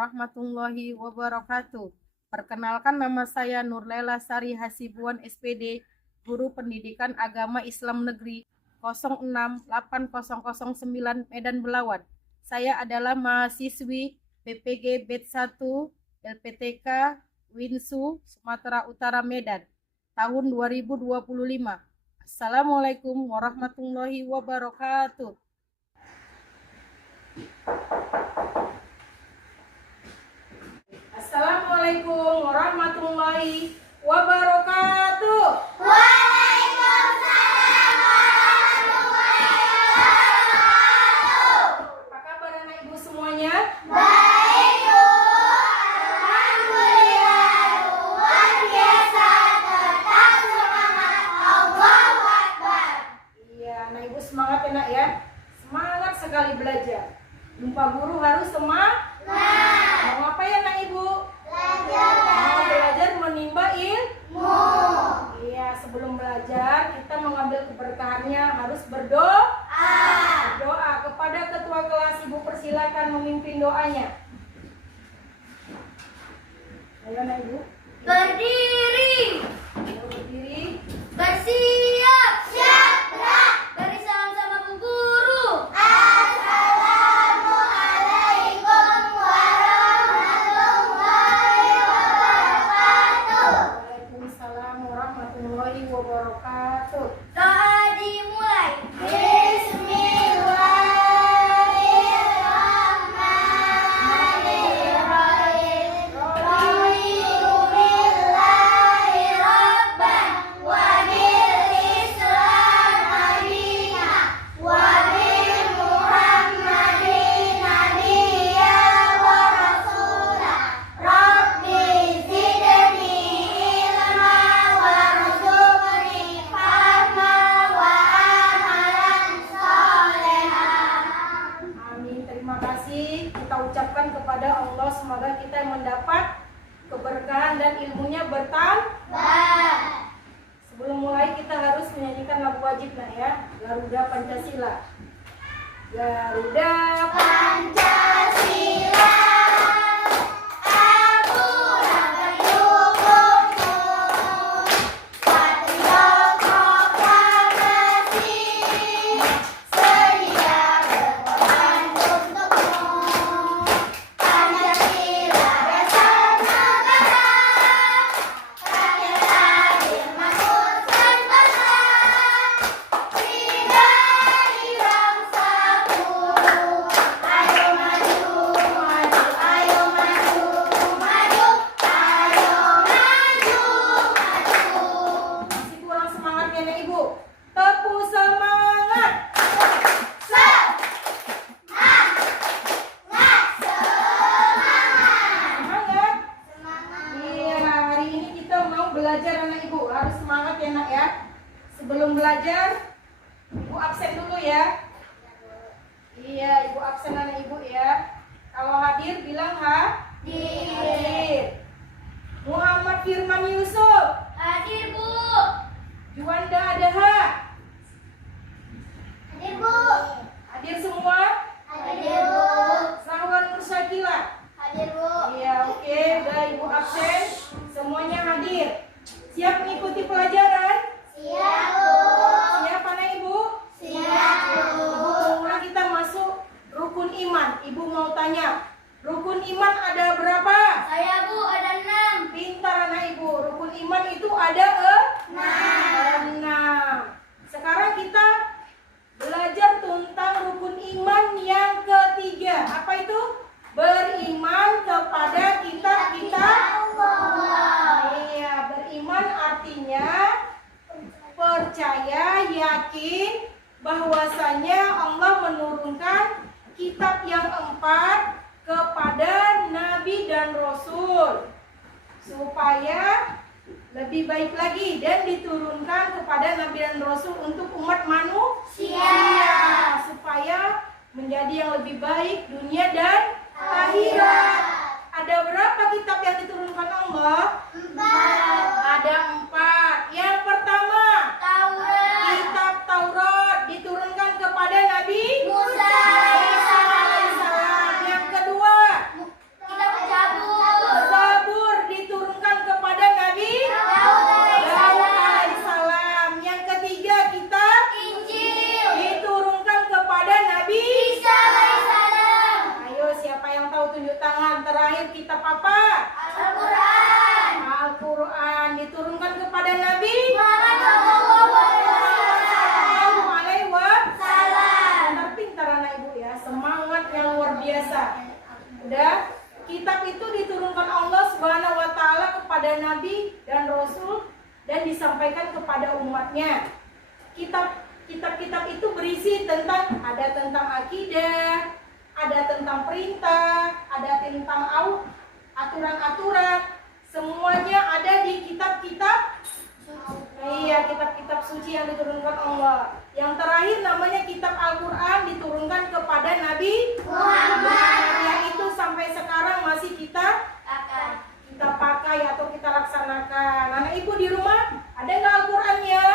warahmatullahi wabarakatuh. Perkenalkan, nama saya Nurlela Sari Hasibuan SPD, Guru Pendidikan Agama Islam Negeri 068009 Medan Belawan. Saya adalah mahasiswi PPG BED 1 LPTK Winsu Sumatera Utara Medan tahun 2025. Assalamualaikum warahmatullahi wabarakatuh. Assalamualaikum warahmatullahi wabarakatuh. Waalaikumsalam warahmatullahi wabarakatuh. Apa kabar anak ibu semuanya? Baik, Bu. Alhamdulillah, luar biasa. Tetap semangat. Allahu Akbar. Iya, anak ibu semangat ya nak ya. Semangat sekali belajar. Jumpa guru harus semangat. Mau apa ya anak ibu? Mau belajar menimba ilmu. Iya, sebelum belajar kita mengambil keberkahannya harus berdoa. Berdoa kepada ketua kelas, ibu persilakan memimpin doanya. Ayo anak ibu. Berdiri. Ayo berdiri. Bersiap. Siap. Gerak. Beri salam sama Bu Guru. Assalamualaikum warahmatullahi wabarakatuh. Waalaikumsalam warahmatullahi wabarakatuh. Doa dimulai. Bismillahirrahmanirrahim. Radiubillahi rabban wa bil Islam madina wa bil Muhammadin nabiyya wa rasula. Rabbi zidni ilma warzuqni fahma wa amalan sholihan. Amin. Terima kasih kita ucapkan kepada Allah, semoga kita mendapat keberkahan dan ilmunya bertambah. Sebelum mulai kita harus menyanyikan lagu wajib nah ya, Garuda Pancasila. Garuda Pancasila, akulah pendukungmu, patriot proklamasi, sedia berkorban untukmu. Pancasila dasar negara, rakyat adil makmur sentosa, pribadi bangsaku. Ayo maju, maju, ayo maju, maju, ayo maju, maju. masih kurang semangat ya nek ibu. Tepuk semangat. Semangat. Iya, hari ini kita mau belajar anak ibu. Harus semangat ya nak ya. Sebelum belajar, ibu absen dulu ya. Iya, ibu absen anak ibu ya. Kalau hadir bilang hadir. Muhammad Firman Yusuf, Hadir, Bu. Juanda Adaha, Hadir, Bu. hadir semua. Hadir, Bu. Sahwan Nursakila. Hadir, Bu. Iya, oke, udah ibu absen. Semuanya hadir. Siap mengikuti pelajaran? Siap, Bu. Siap anak ibu? Siap, Bu. Sekarang kita masuk rukun iman. Ibu mau tanya, rukun iman ada berapa? Saya, Bu, ada 6. Pintar anak ibu. Rukun iman itu ada 6. Sekarang kita belajar tentang rukun iman yang ketiga. Apa itu? Beriman kepada kitab-kitab Allah. Iya, beriman artinya percaya, yakin bahwasanya Allah menurunkan kitab yang 4 kepada nabi dan rasul supaya lebih baik lagi dan diturunkan kepada nabi dan rasul untuk umat manusia supaya menjadi yang lebih baik dunia dan akhirat. Ada berapa kitab yang diturunkan Allah? 4. Ada 4. Yang pertama, Taurat. kitab Taurat diturunkan kepada Nabi Musa. Isa alaihissalam. Yang kedua, Kitab Udah? Kitab itu diturunkan Allah Subhanahu wa taala kepada nabi dan rasul dan disampaikan kepada umatnya. Kitab-kitab itu berisi tentang akidah, ada tentang perintah, ada tentang aturan-aturan. Semuanya ada di kitab-kitab. Iya, kitab-kitab suci yang diturunkan Allah. Yang terakhir namanya kitab Al-Quran diturunkan kepada Nabi Muhammad. Yang itu sampai sekarang masih kita pakai atau kita laksanakan. Anak ibu di rumah ada nggak Al-Qurannya?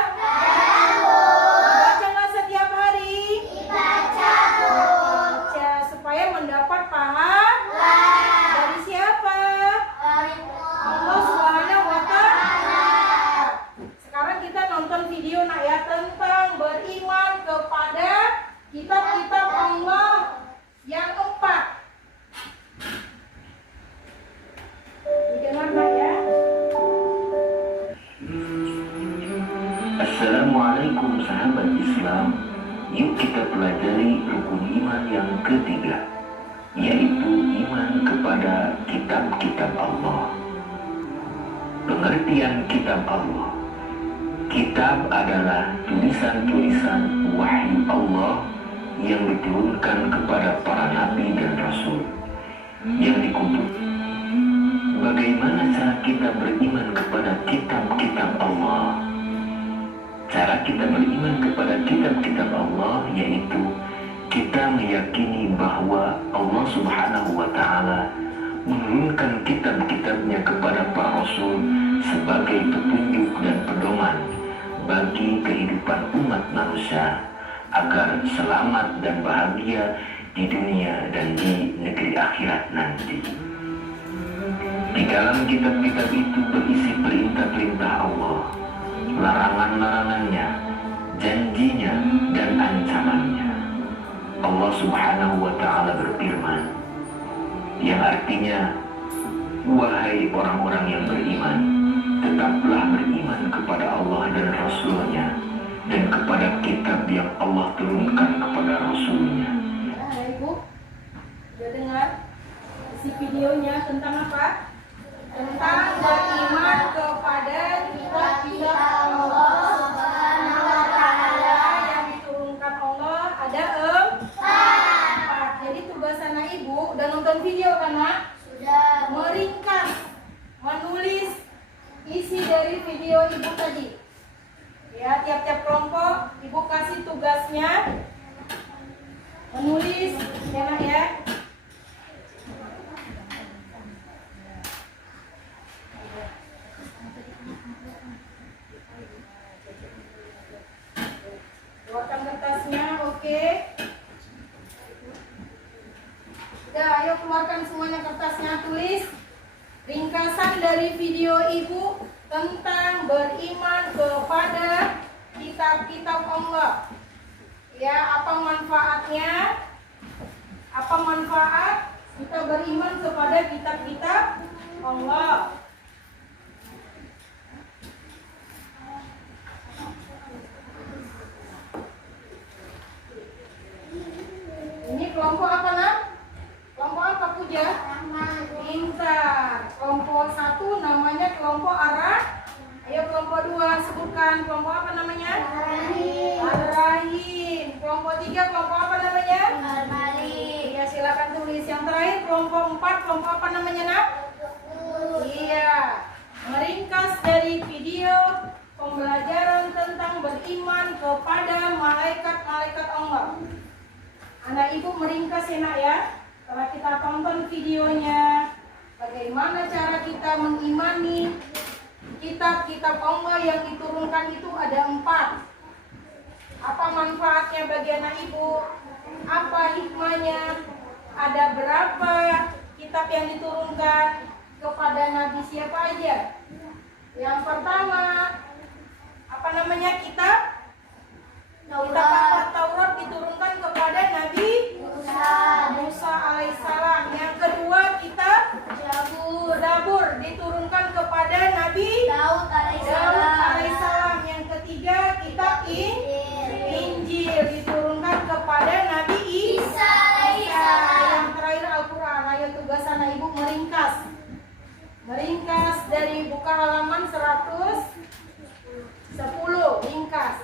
Baca nggak setiap hari? Baca supaya mendapat pahala. Dari siapa? Allah Subhanahu wa taala. Sekarang kita nonton video nak ya tentang beriman kepada kitab-kitab Allah yang 4. Didengar nak ya. Assalamualaikum sahabat Islam. Yuk kita pelajari rukun iman yang ketiga, yaitu iman kepada kitab-kitab Allah. Pengertian kitab Allah. Kitab adalah tulisan-tulisan wahyu Allah yang diturunkan kepada para nabi dan rasul yang dikumpulkan. Bagaimana cara kita beriman kepada kitab-kitab Allah? Cara kita beriman kepada kitab-kitab Allah yaitu kita meyakini bahwa Allah Subhanahu wa taala menurunkan kitab-kitabnya kepada para rasul sebagai petunjuk dan pedoman bagi kehidupan umat manusia agar selamat dan bahagia di dunia dan di negeri akhirat nanti. Di dalam kitab-kitab itu berisi perintah-perintah Allah, larangan-larangannya, janjinya, dan ancamannya. Allah Subhanahu wa taala berfirman, yang artinya, wahai orang-orang yang beriman, tetaplah beriman kepada Allah dan Rasul-Nya dan kepada kitab yang Allah turunkan kepada Rasul-Nya. Nah, Ibu, udah dengar isi videonya tentang apa? Tentang beriman kepada kitab-kitab Allah Subhanahu wa taala yang diturunkan Allah ada 4. Jadi tugas anak ibu udah nonton video kan, Nak? Sudah. Meringkas, menulis isi dari video ibu tadi. Ya, tiap-tiap kelompok ibu kasih tugasnya menulis, ya Nak ya. Keluarkan kertasnya, oke. Udah, ayo keluarkan semuanya kertasnya, tulis ringkasan dari video ibu tentang beriman kepada kitab-kitab Allah. Ya, apa manfaatnya? Apa manfaat kita beriman kepada kitab-kitab Allah? Ini kelompok apa, Nak? Kelompok apa, Puja? Pintar. Kelompok 1 namanya kelompok arah. Ayo kelompok 2 sebutkan kelompok apa namanya? Ar-Rahim. Kelompok 3 kelompok apa namanya? Ya, silakan tulis. Yang terakhir kelompok 4 kelompok apa namanya, Nak? Iya. Meringkas dari video pembelajaran tentang beriman kepada malaikat-malaikat Allah. Anak ibu meringkas ya, Nak ya. Setelah kita tonton videonya, bagaimana cara kita mengimani kitab-kitab Allah yang diturunkan itu ada 4. Apa manfaatnya bagi anak ibu? Apa hikmahnya? Ada berapa kitab yang diturunkan kepada nabi siapa aja? Yang pertama, apa namanya kitab? Kitab apa? Taurat diturunkan kepada Nabi Musa alaihissalam. Yang kedua kitab Zabur diturunkan kepada Nabi Daud alaihissalam. Yang ketiga kitab Injil diturunkan kepada Nabi Isa alaihissalam. Yang terakhir Al-Quran. Ayo tugas Meringkas dari buka halaman 110. Ringkas.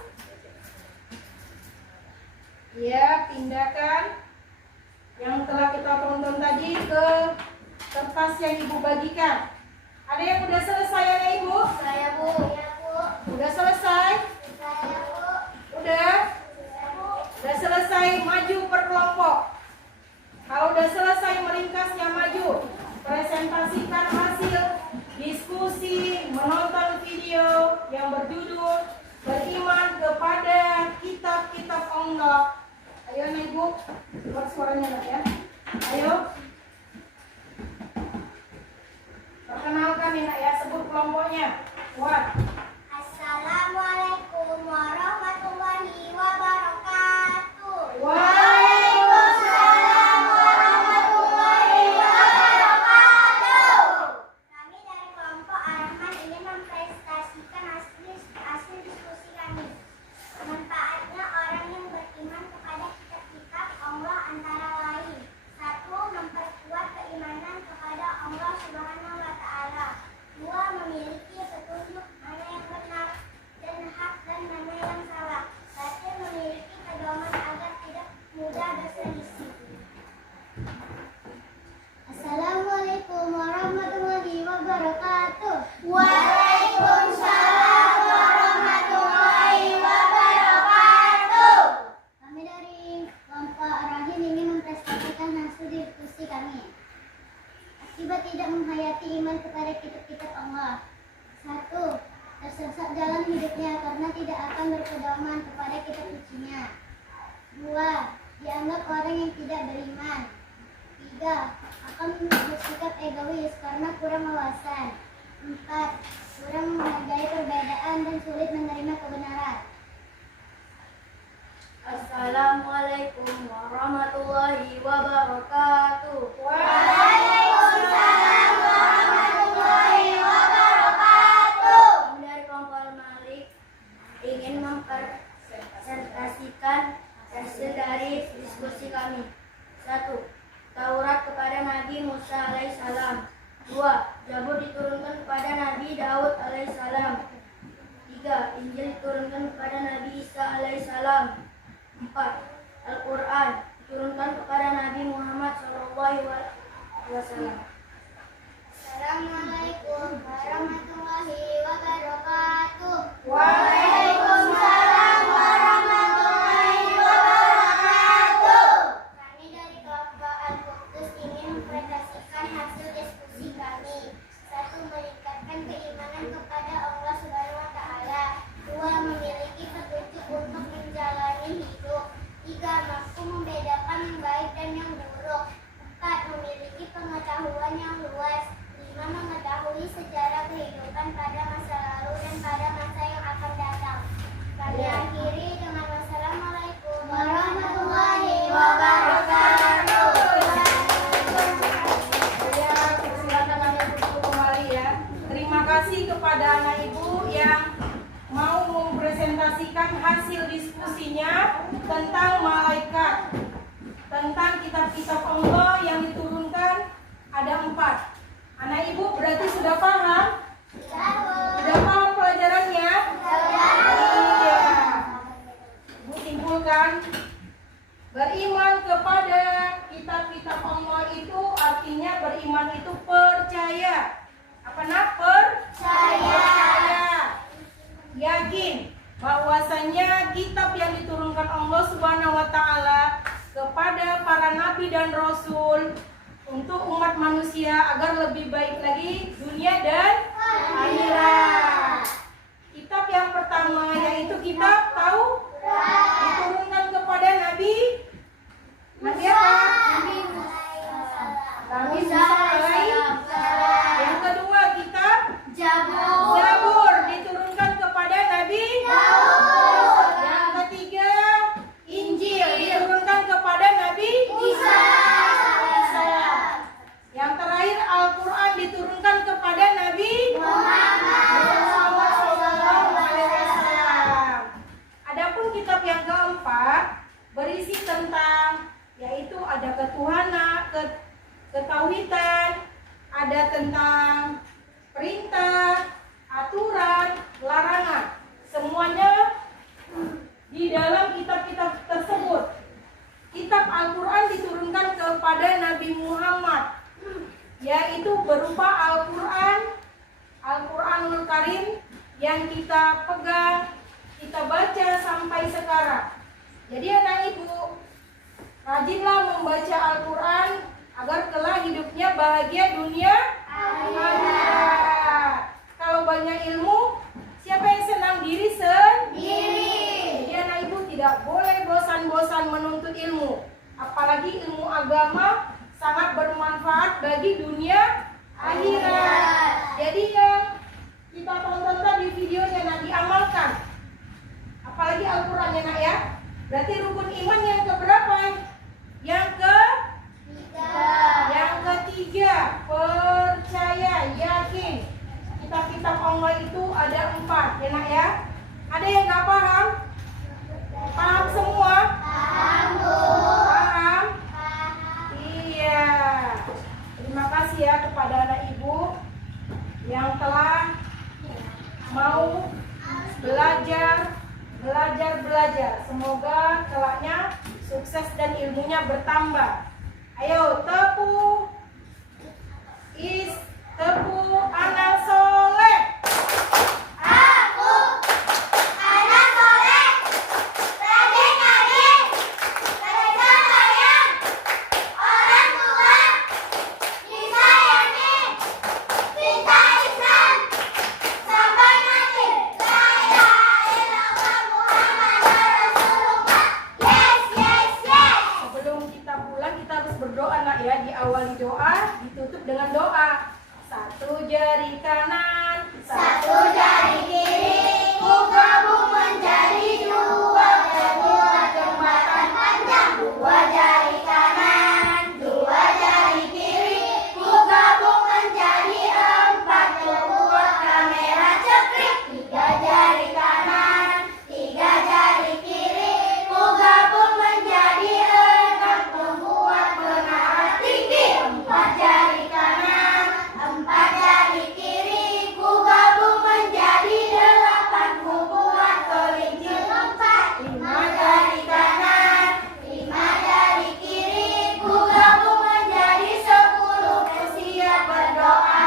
Ya, pindahkan yang telah kita tonton tadi ke kertas yang Ibu bagikan. Ada yang udah selesai ya Ibu? Saya Bu. Saya Bu. Udah selesai? Saya Bu. Udah? Saya Bu. Udah selesai, maju per kelompok. Kalau udah selesai meringkasnya, maju. Presentasikan hasil diskusi menonton video yang berjudul Beriman kepada Kitab-Kitab Allah. Ayo nih Ibu, buat suaranya Nak, ya. Ayo. Perkenalkan nih Nak ya, sebut kelompoknya. Kuat. Assalamualaikum warahmatullahi wabarakatuh. Waalaikumsalam warahmatullahi wabarakatuh. Kami dari kelompok Ar-Rahman ingin mempresentasikan hasil diskusi kami. Manfaatnya orang yang beriman kepada kitab-kitab Allah antara lain. 1. Memperkuat keimanan kepada Allah Subhanahu wa Ta'ala. 2. Memiliki petunjuk mana yang benar dan hak dan mana yang salah. 3. Memiliki pedoman agar tidak mudah berselisih. Assalamualaikum warahmatullahi wabarakatuh. Waalaikumsalam warahmatullahi wabarakatuh. Kami dari kelompok Ar-Rahim ingin mempresentasikan hasil diskusi kami. Akibat tidak menghayati iman kepada kitab-kitab Allah. 1. Tersesat jalan hidupnya karena tidak akan berpedoman kepada kitab sucinya. 2. Dianggap orang yang tidak beriman. 3. Akan bersikap egois karena kurang wawasan. 4. Kurang menghargai perbedaan dan sulit menerima kebenaran. Assalamualaikum warahmatullahi wabarakatuh. Waalaikumsalam warahmatullahi wabarakatuh. Kami dari kelompok Al-Malik ingin mempresentasikan hasil dari diskusi kami. 1. Taurat kepada Nabi Musa alaihissalam. 2. Zabur diturunkan kepada Nabi Daud alaihissalam. 3. Injil diturunkan kepada Nabi Isa alaihissalam. 4. Al-Quran diturunkan kepada Nabi Muhammad SAW. Assalamualaikum warahmatullahi wabarakatuh. Waalaikumsalam warahmatullahi wabarakatuh. Kami dari kelompok Al-Qudus ingin mempresentasikan hasil diskusi kami. 1. Meningkatkan keimanan kepada Allah Subhanahu wa Ta'ala. 2. Memiliki petunjuk untuk menjalani hidup. 3. Mampu membedakan yang baik dan yang buruk. 4. Memiliki pengetahuan yang luas. 5. Mengetahui sejarah kehidupan pada masa lalu dan pada masa yang akan datang. Kami akhiri dengan wassalamualaikum warahmatullahi wabarakatuh. Ya, silakan Anda duduk kembali ya. Terima kasih kepada anak ibu yang mau mempresentasikan hasil diskusinya tentang malaikat, tentang kitab-kitab Allah yang diturunkan ada 4. Anak ibu berarti sudah paham? Sudah paham pelajarannya? Iya. Ibu simpulkan, beriman kepada kitab-kitab Allah itu artinya beriman itu percaya. Apa nak? Percaya. Yakin bahwasanya kitab yang diturunkan Allah Subhanahu wa Ta'ala kepada para nabi dan rasul untuk umat manusia agar lebih baik lagi dunia dan akhirat. Kitab yang pertama yaitu kitab Taurat diturunkan kepada Nabi apa? Nabi Musa alaihissalam. Yang kedua kitab Zabur diturunkan kepada Nabi Daud. Yang ketiga Injil diturunkan kepada Nabi Isa. Yang terakhir Al-Quran diturunkan kepada Nabi Muhammad SAW. Adapun kitab yang keempat berisi tentang yaitu ada ketuhanan, ketauhidan, ada tentang perintah, aturan, larangan. Semuanya di dalam kitab-kitab tersebut. Kitab Al-Quran diturunkan kepada Nabi Muhammad, yaitu berupa Al-Quranul Karim yang kita pegang, kita baca sampai sekarang. Jadi anak ibu, rajinlah membaca Al-Quran agar kelak hidupnya bahagia dunia akhirat. Kalau banyak ilmu, siapa yang senang diri sendiri. Jadi anak ibu tidak boleh bosan-bosan menuntut ilmu. Apalagi ilmu agama sangat bermanfaat bagi dunia akhirat. Jadi yang kita tonton tadi videonya nak diamalkan. Apalagi Al-Quran ya nak ya. Berarti rukun iman yang keberapa? Yang ketiga, percaya, yakin. Kitab-kitab Allah itu ada 4 ya nak ya. Ada yang nggak paham? Paham semua? Paham? Iya. Terima kasih ya kepada anak ibu yang telah mau belajar. Semoga kelaknya sukses dan ilmunya bertambah. Ayo tepuk anak soleh. Aku anak soleh, rajin ngaji, rajin sayang, orang tua disayangi, cinta Islam sampai mati. La ilaha illallah Muhammadur Rasulullah. Yes. Sebelum kita pulang kita harus berdoa nak ya. Diawali doa, ditutup dengan doa. 1 jari kanan, 1 jari kiri, ku gabung menjadi 2, sebuah jembatan panjang. 2 jari kanan, 2 jari kiri, ku gabung menjadi 4, sebuah kamera cekrik. 3 jari kanan, 3 jari kiri, ku gabung menjadi 6, membuat menara tinggi. 4 jari kanan, 4 jari kiri, ku gabung menjadi 8, ku buat kelinci 4. 5 jari kanan, 5 jari kiri, ku gabung menjadi 10, ku siap berdoa.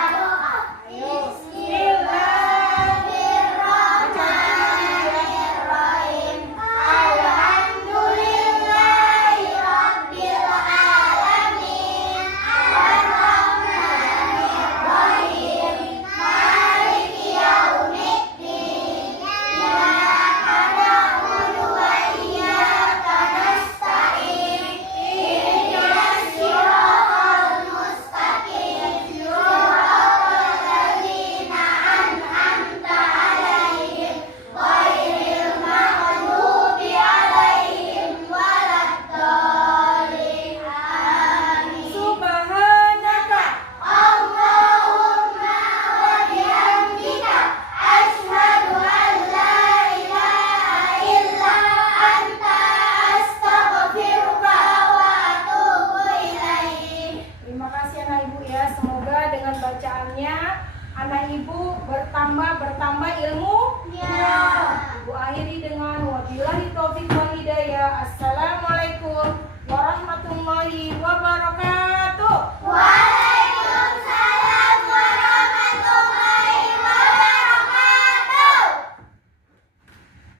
Bismillahirrahmanirrahim. Alhamdulillahi rabbil alamin. Ar-Rahmanir-Rahim. Maliki yaumiddin. Iyyaka na'budu wa iyyaka nasta'in. Ihdinas siratal mustaqim. Siratal ladzina an'amta 'alaihim ghairil maghdubi 'alaihim waladdallin. Amin. Subhanaka. Allahumma wa bihamdika asyhadu an la ilaha illa anta astaghfiruka wa atubu ilaik. Terima kasih anak ibu ya. Semoga dengan bacaannya anak ibu bertambah ilmu. Ya. Ibu akhiri dengan wabillahi taufiq wal hidayah. Assalamualaikum warahmatullahi wabarakatuh.